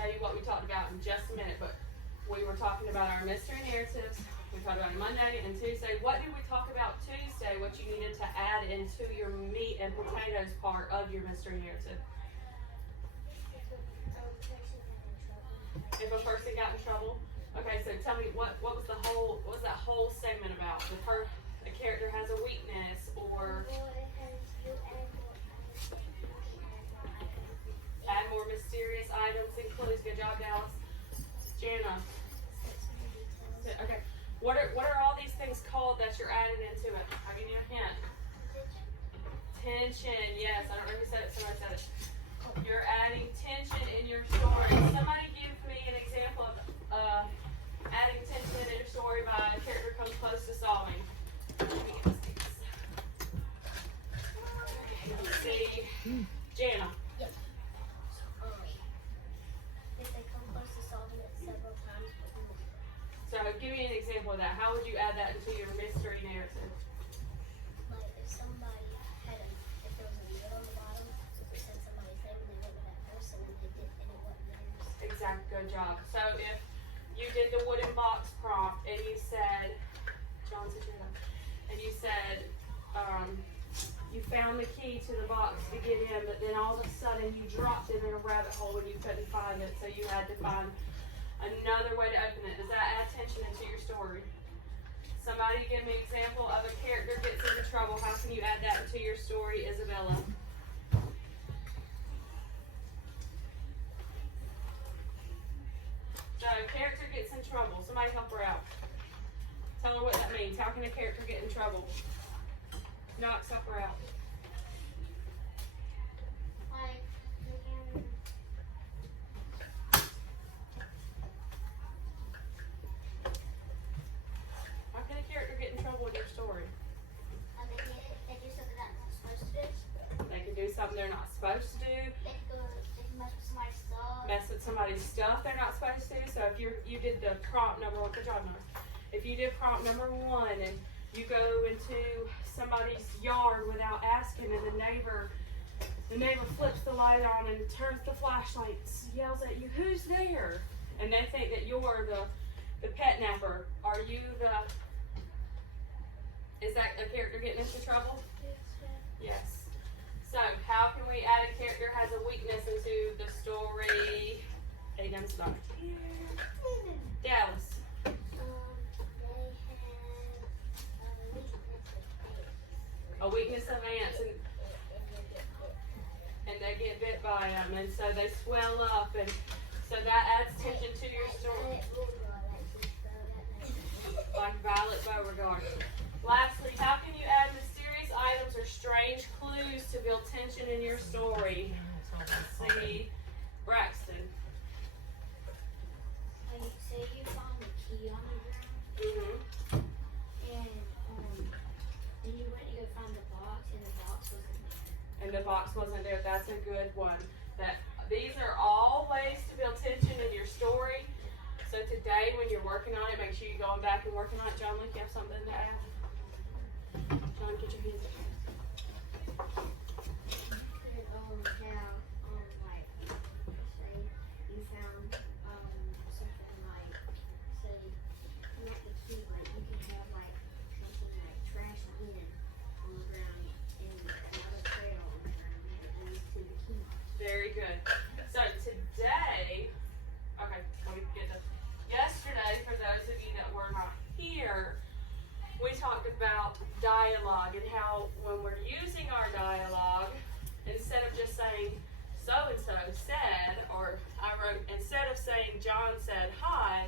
tell you what we talked about in just a minute, but we were talking about our mystery narratives. We talked about it Monday and Tuesday. What did we talk about Tuesday? What you needed to add into your meat and potatoes part of your mystery narrative? If a person got in trouble. Okay, so tell me what was that whole segment about? The character has a weakness, or add more mysterious items and clues. Good job, Dallas. Jana. Okay. What are all these things called that you're adding into it? I'll give you a hint. Tension. Yes, I don't know who said it. Somebody said it. You're adding tension in your story. Somebody give me an example of adding tension in your story by a character comes close to solving. Let's see. Jana. Yes. If they come close to solving it several times, but we won't. So give me an example of that. How would you add that into your mystery narrative? Like if somebody if there was a lid on the bottom, it said somebody's name and they went to that person and they did and it wasn't theirs. Exact. Good job. So if you did the wooden box prompt and you said, John said, and you said, you found the key to the box to get in, but then all of a sudden you dropped it in a rabbit hole and you couldn't find it, so you had to find another way to open it. Does that add tension into your story? Somebody give me an example of a character gets into trouble. How can you add that into your story, Isabella? So a character gets in trouble. Somebody help her out. Tell her what that means. How can a character get in trouble? Knox, help her out. Like How can a character get in trouble in your story? they do something that they're not supposed to do. They can do something they're not supposed to do. They can mess with somebody's stuff. Mess with somebody's stuff they're not supposed to. So if you did the prompt number 1, good job, North. If you did prompt number 1 and you go into somebody's yard without asking, and the neighbor flips the light on and turns the flashlight, yells at you, "Who's there?" And they think that you're the pet napper. Are you is that a character getting into trouble? Yes. So how can we add a character has a weakness into the story? Aiden's not here. Dallas. A weakness of ants, and they get bit by them, and so they swell up, and so that adds tension to your story. Like Violet Beauregard. Lastly, how can you add mysterious items or strange clues to build tension in your story? Let's see, Braxton. Like, say you found the key on the ground, Mm-hmm. and then you went to go find the box, and the box wasn't there. And the box wasn't there. That's a good one. These are all ways to build tension in your story. So today, when you're working on it, make sure you're going back and working on it. John Luke, you have something to add? John, get your hands up. Like, say you found something like, say, not the key, like you can have like something like trash bin on the ground and another trail on the ground that leads to the key. Very good. So today, okay, let me get this. Yesterday, for those of you that were not here, we talked about dialogue and how when we're using our dialogue, instead of just saying so-and-so said, or I wrote, instead of saying John said hi,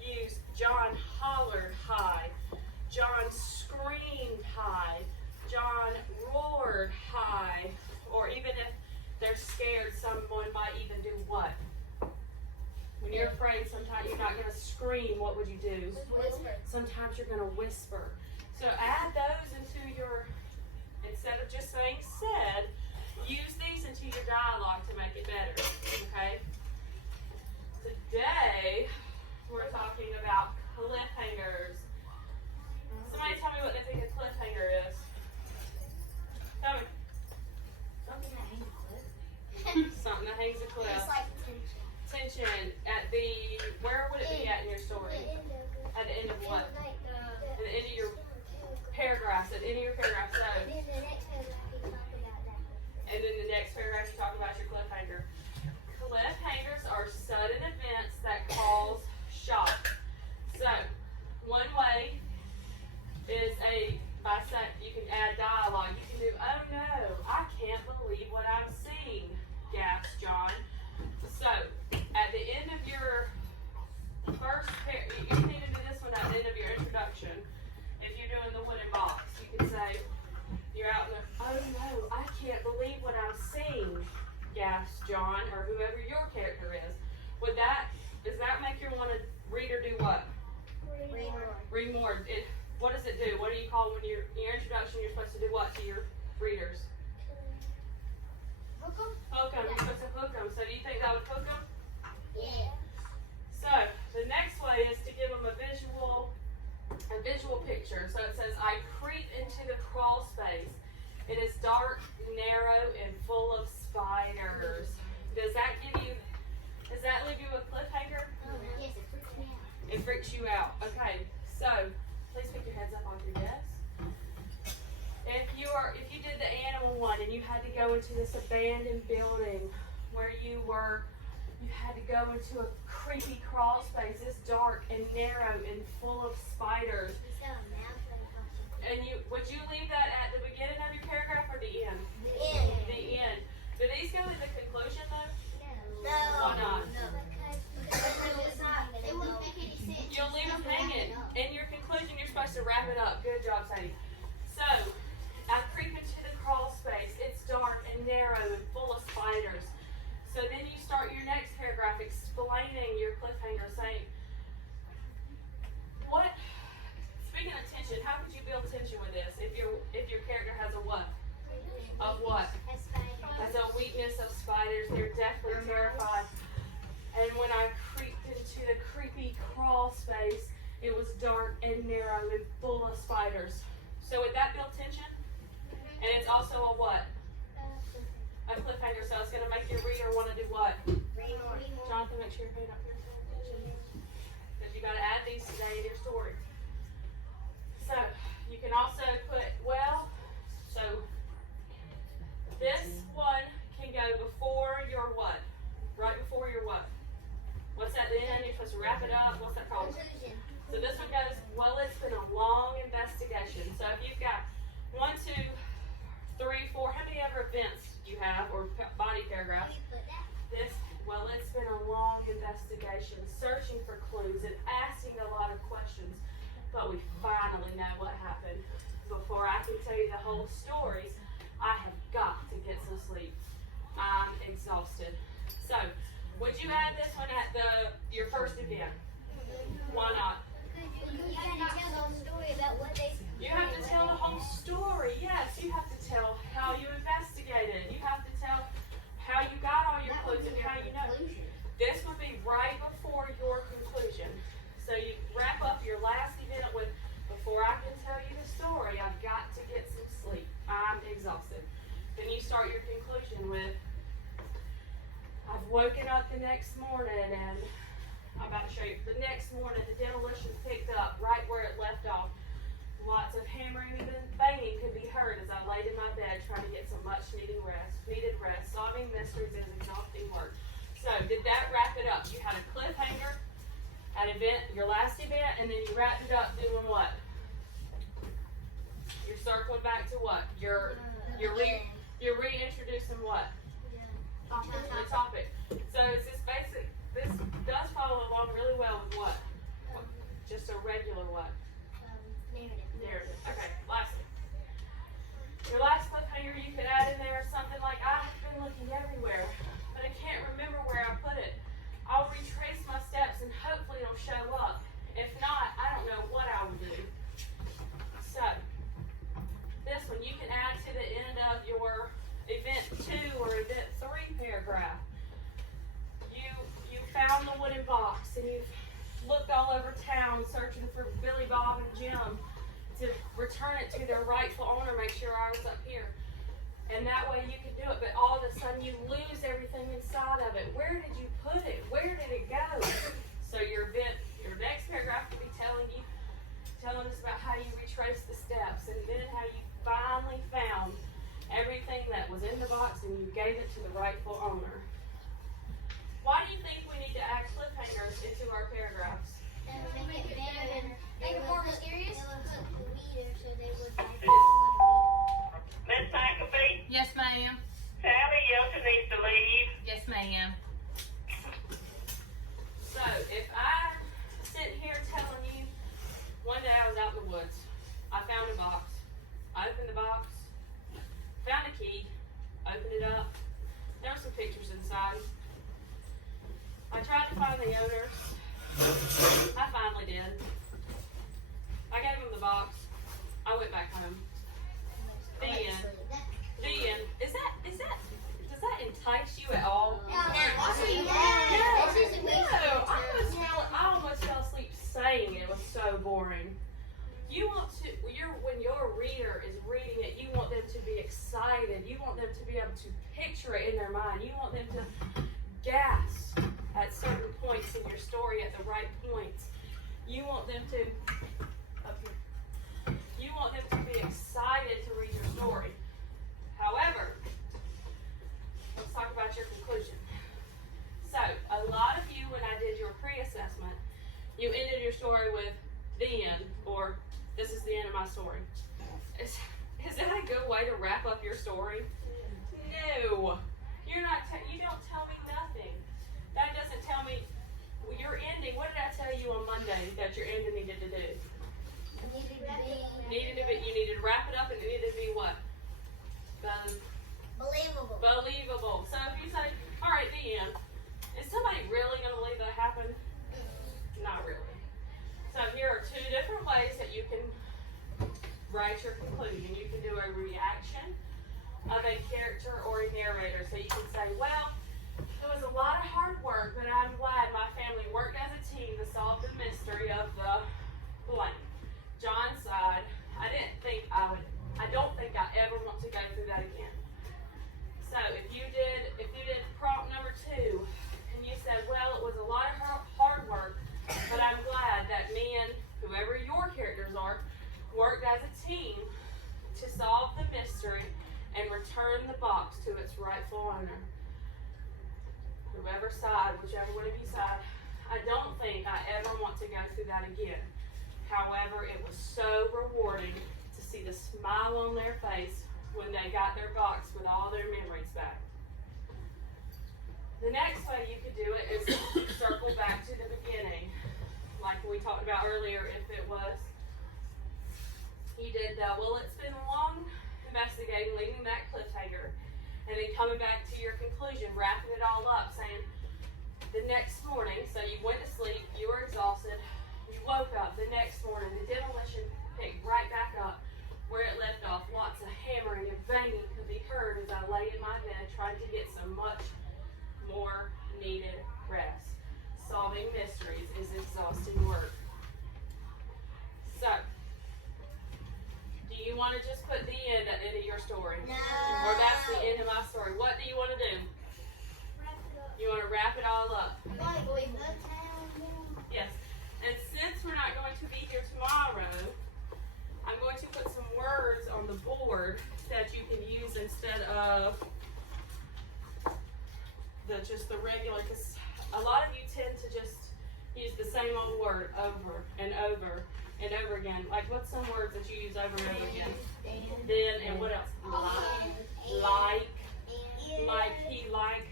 use John hollered hi, John screamed hi, John roared hi, or even if they're scared, someone might even do what? When you're afraid, sometimes you're not going to scream, what would you do? Whisper. Sometimes you're going to whisper. So add those into your, instead of just saying said, use these into your dialogue to make it better, okay? Today, we're talking about cliffhangers. Somebody tell me what they think a cliffhanger is. Tell me. Something that hangs a clip. Something that hangs a cliff. It's like tension. tension at the, where would it be at in your story? At the end of what? At the end of your paragraphs, at the end of your paragraph. So, and then the next paragraph you talk about your cliffhanger. Cliffhangers are sudden events that cause shock. So, one way is you can add dialogue. You can do, oh no, I can't believe what I'm seeing, gasps John. So, at the end of your first you can even do this one at the end of your introduction. If you're doing the wooden box, you can say, you're out in the, oh no, I can't believe what I'm seeing, gasps John, or whoever your character is. Does that make your reader do what? Read more. What does it do? What do you call when in your introduction you're supposed to do what to your readers? Hook 'em? Hook 'em. You're supposed to hook 'em. So do you think that would hook 'em? Yeah. So the next way is to give them a visual picture. So it says, I creep into the crawl space. It is dark, narrow, and full of spiders. Does that leave you with cliffhanger? Yes, it freaks me out. It freaks you out. Okay, so please pick your heads up off your desk. If you did the animal one and you had to go into this abandoned building where you had to go into a creepy crawl space, it's dark and narrow and full of spiders. And would you leave that at the beginning of your paragraph or the end? The end. Do these go in the conclusion though? No. Why not? It wouldn't make any sense. You'll leave them hanging. In your conclusion, you're supposed to wrap it up. Good job, Sadie. So, I creep into the crawl space. It's dark and narrow and full of spiders. So then you start your next paragraph explaining your cliffhanger, saying, speaking of tension, how could you build tension with this if your character has a what? Of what? Has a weakness of spiders. They're deathly terrified. And when I creeped into the creepy crawl space, it was dark and narrow and full of spiders. So would that build tension? And it's also a what? A cliffhanger. So it's going to make your reader want to do what? Jonathan, make sure you're paying up here. Because you got to add these today in your story. So you can also put, so this one can go before your what? Right before your what? What's at the end? You're supposed to wrap it up. What's that called? So this one goes, it's been a long investigation. So if you've got 1, 2, 3, 4, how many other events you have, or body paragraphs? It's been a long investigation, searching for clues and asking a lot of questions, but we finally know what happened. Before I can tell you the whole story, I have got to get some sleep. I'm exhausted. So, would you add this one at your first event? Why not? You gotta tell the whole story about what they. You have to tell the whole story. Yes, you have to tell how you investigated. You have to tell how you got all your clues and how you know. This would be right before your conclusion. So you wrap up your last event with, before I can tell you the story, I've got to get some sleep. I'm exhausted. Then you start your conclusion with, I've woken up the next morning and I'm about to show you. The next morning, the demolition picked up right where it left off. Lots of hammering and banging could be heard as I laid in my bed trying to get some much needed rest. Solving mysteries is exhausting work. So, did that wrap it up? You had a cliffhanger at your last event, and then you wrapped it up doing what? You're circling back to what? You're reintroducing what? The topic. So it's this basic. This does follow along really well with what? Just a regular what? Narrative. Okay. Lastly, your last cliffhanger you could add in there something like, I've been looking everywhere, but I can't remember where I put it. I'll retrace my steps and hopefully it'll show up. If not, I don't know what I will do. So, this one you can add to the end of your event 2 or event 3 paragraph. You found the wooden box and you've looked all over town searching for Billy Bob and Jim to return it to their rightful owner, make sure I was up here. And that way you can do it, but all of a sudden you lose everything inside of it. Where did you put it? Where rightful owner. Why do you think we need to add cliffhangers into our paragraphs? That would make it better and Make it more mysterious? It would hook the reader so they would actually want Miss McAfee, Yes, ma'am. Sally Yelton needs to leave. Yes, ma'am. So, if I sit here telling you, one day I was out in the woods, I found a box, I opened the box, found a key, opened it up, there were some pictures inside. I tried to find the owners, I finally did. I gave them the box, I went back home. The end. The end. Does that entice you at all? to. No, I almost fell asleep saying it was so boring. When your reader is reading it, you want them to be excited. You want them to be able to picture it in their mind. You want them to gasp at certain points in your story at the right points. You want them to be excited to read your story. However, let's talk about your conclusion. So, a lot of you, when I did your pre-assessment, you ended your story with the end, or this is the end of my story. Is that a good way to wrap up your story? No. You don't tell me nothing. That doesn't tell me your ending. What did I tell you on Monday that your ending needed to do? You needed to wrap it up, and it needed to be what? Believable. So if you say, all right, the end, is somebody really going to believe that happened? Not really. So here are two different ways that you can write your conclusion. You can do a reaction of a character or a narrator. So you can say, well, it was a lot of hard work, but I'm glad my family worked as a team to solve the mystery of the blank. John sighed. I don't think I ever want to go through that again. So if you did prompt number 2, and you said, well, it was a lot of hard work, but I'm glad that me and whoever your characters are worked as a team to solve the mystery and return the box to its rightful owner. Whoever sighed, whichever one of you sighed, I don't think I ever want to go through that again. However, it was so rewarding to see the smile on their face when they got their box with all their memories back. The next way you could do it is circle back to the beginning. Like we talked about earlier, if it was, you did well, it's been long investigating, leaving that cliffhanger, and then coming back to your conclusion, wrapping it all up, saying, the next morning, so you went to sleep, you were exhausted, you woke up the next morning, the demolition picked right back up where it left off. Lots of hammering and banging could be heard as I lay in my bed trying to get some much more needed rest. Solving mysteries is exhausting work. So, do you want to just put the end at the end of your story? No. Or that's the end of my story. What do you want to do? You want to wrap it all up? Yes. And since we're not going to be here tomorrow, I'm going to put some words on the board that you can use instead of just the regular, because a lot of you tend to just use the same old word over and over and over again. Like, what's some words that you use over and over again? Then, and what else? Like, he like.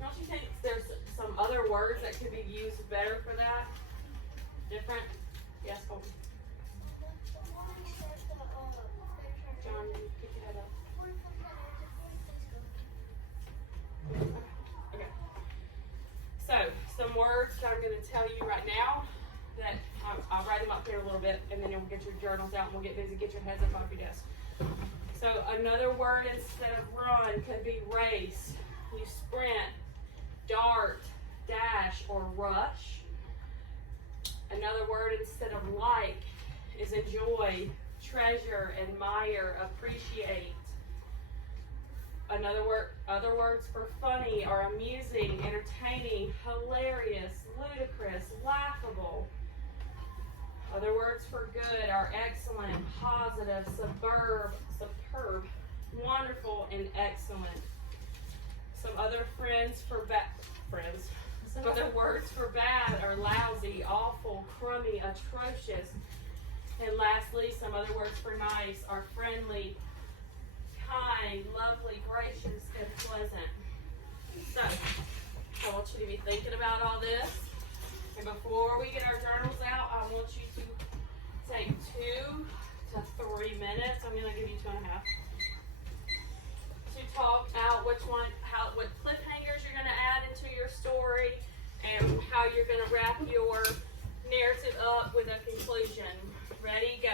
Don't you think there's some other words that could be used better for that? Different? Yes, Colby. John, keep your head up. Okay. So, some words that I'm going to tell you right now that I'll write them up here a little bit, and then you'll get your journals out and we'll get busy. Get your heads up off your desk. So, another word instead of run could be race. You sprint, dart, dash, or rush. Another word instead of like is enjoy, treasure, admire, appreciate. Other words for funny are amusing, entertaining, hilarious, ludicrous, laughable. Other words for good are excellent, positive, superb, wonderful, and excellent. Some other friends for friends. Some other words for bad are lousy, awful, crummy, atrocious. And lastly, some other words for nice are friendly, kind, lovely, gracious, and pleasant. So, I want you to be thinking about all this. And before we get our journals out, I want you to take 2 to 3 minutes. I'm going to give you 2.5. To talk out what cliffhangers you're going to add into your story and how you're going to wrap your narrative up with a conclusion. Ready? Go.